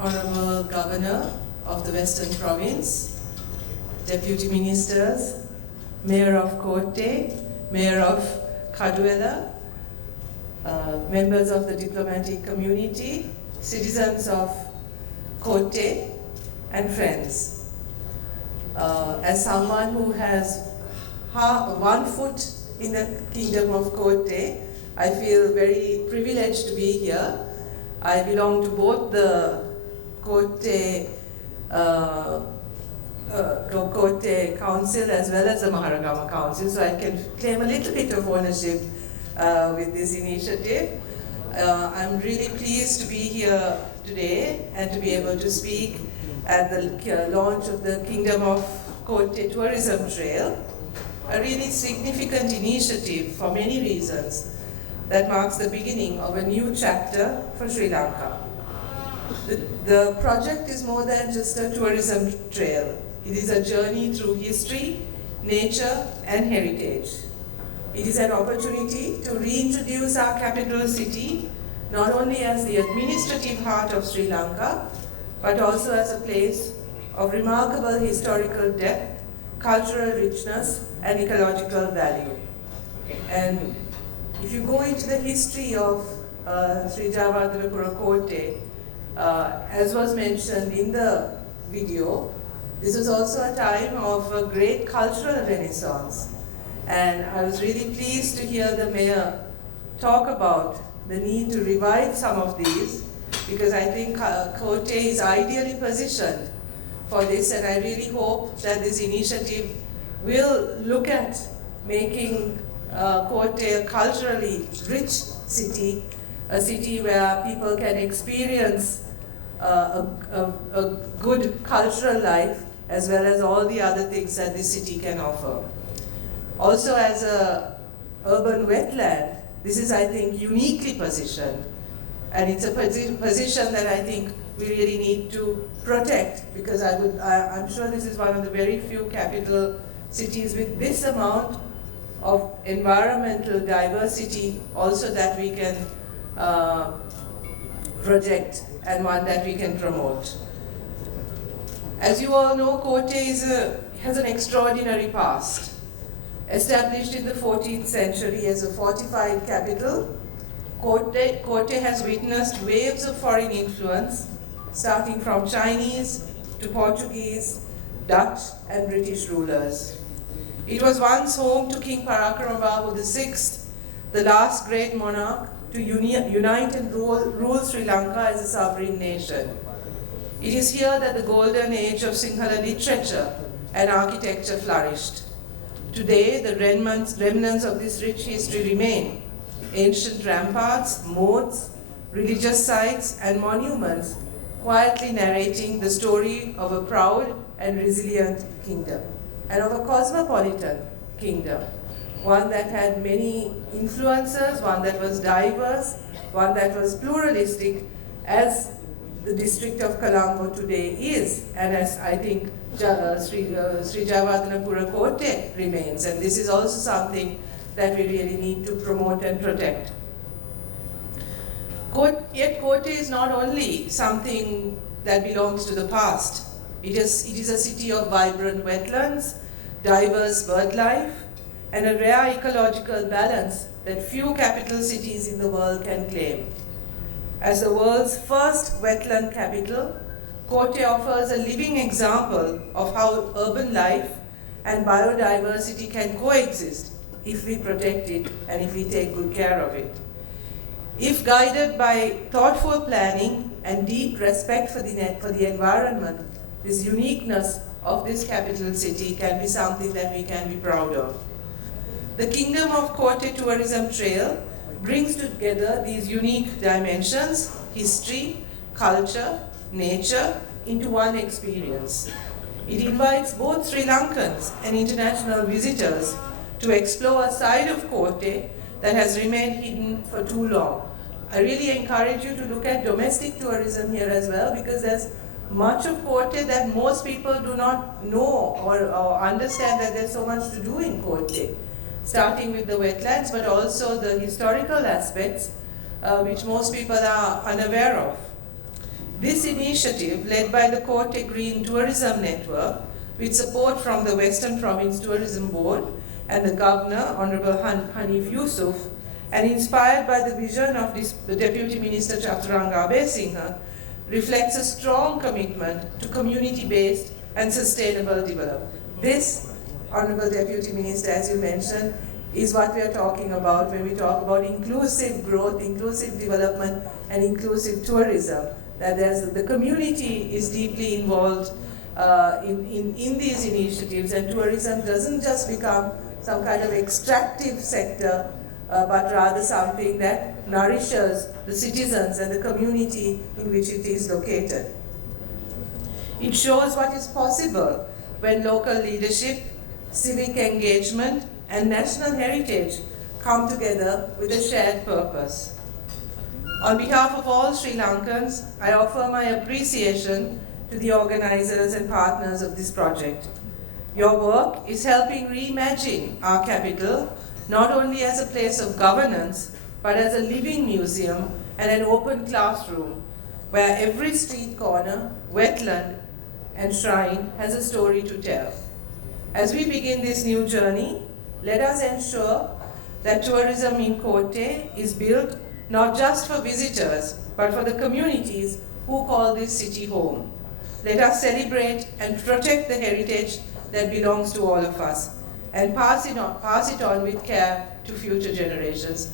Honorable Governor of the Western Province, Deputy Ministers, Mayor of Kotte, Mayor of Kaduela, members of the diplomatic community, citizens of Kotte, and friends. As someone who has one foot in the Kingdom of Kotte, I feel very privileged to be here. I belong to both the Kotte Council as well as the Maharagama Council, so I can claim a little bit of ownership with this initiative. I'm really pleased to be here today and to be able to speak at the launch of the Kingdom of Kotte Tourism Trail, a really significant initiative for many reasons that marks the beginning of a new chapter for Sri Lanka. The project is more than just a tourism trail. It is a journey through history, nature, and heritage. It is an opportunity to reintroduce our capital city not only as the administrative heart of Sri Lanka, but also as a place of remarkable historical depth, cultural richness, and ecological value. And if you go into the history of Sri Jayawardhanapura Kotte, as was mentioned in the video, this was also a time of a great cultural renaissance. And I was really pleased to hear the mayor talk about the need to revive some of these, because I think Kotte is ideally positioned for this, and I really hope that this initiative will look at making Kotte a culturally rich city, a city where people can experience a good cultural life as well as all the other things that this city can offer. Also, as an urban wetland, this is, I think, uniquely positioned, and it's a position that I think we really need to protect, because I'm sure this is one of the very few capital cities with this amount of environmental diversity also that we can project, and one that we can promote. As you all know, Kotte has an extraordinary past. Established in the 14th century as a fortified capital, Kotte has witnessed waves of foreign influence, starting from Chinese to Portuguese, Dutch, and British rulers. It was once home to King Parakramavahu VI, the last great monarch to unite and rule Sri Lanka as a sovereign nation. It is here that the golden age of Sinhala literature and architecture flourished. Today, the remnants of this rich history remain. Ancient ramparts, moats, religious sites, and monuments quietly narrating the story of a proud and resilient kingdom, and of a cosmopolitan kingdom, one that had many influences, one that was diverse, one that was pluralistic, as the district of Colombo today is, and as I think Sri Jayawardhanapura Kotte remains. And this is also something that we really need to promote and protect. Yet Kotte is not only something that belongs to the past. It is a city of vibrant wetlands, diverse bird life, and a rare ecological balance that few capital cities in the world can claim. As the world's first wetland capital, Kotte offers a living example of how urban life and biodiversity can coexist if we protect it and if we take good care of it. If guided by thoughtful planning and deep respect for the environment, this uniqueness of this capital city can be something that we can be proud of. The Kingdom of Kotte Tourism Trail brings together these unique dimensions, history, culture, nature, into one experience. It invites both Sri Lankans and international visitors to explore a side of Kotte that has remained hidden for too long. I really encourage you to look at domestic tourism here as well, because there's much of Kotte that most people do not know or understand that there's so much to do in Kotte, starting with the wetlands, but also the historical aspects which most people are unaware of. This initiative, led by the Corte Green Tourism Network, with support from the Western Province Tourism Board and the Governor, Honorable Hanif Yusuf, and inspired by the vision of the Deputy Minister Chaturanga Abesinghe, reflects a strong commitment to community-based and sustainable development. This, Honorable Deputy Minister, as you mentioned, is what we are talking about when we talk about inclusive growth, inclusive development, and inclusive tourism. That the community is deeply involved in these initiatives, and tourism doesn't just become some kind of extractive sector, but rather something that nourishes the citizens and the community in which it is located. It shows what is possible when local leadership, civic engagement, and national heritage come together with a shared purpose. On behalf of all Sri Lankans, I offer my appreciation to the organizers and partners of this project. Your work is helping reimagine our capital, not only as a place of governance, but as a living museum and an open classroom, where every street corner, wetland, and shrine has a story to tell. As we begin this new journey, let us ensure that tourism in Kotte is built not just for visitors, but for the communities who call this city home. Let us celebrate and protect the heritage that belongs to all of us, and pass it on with care to future generations.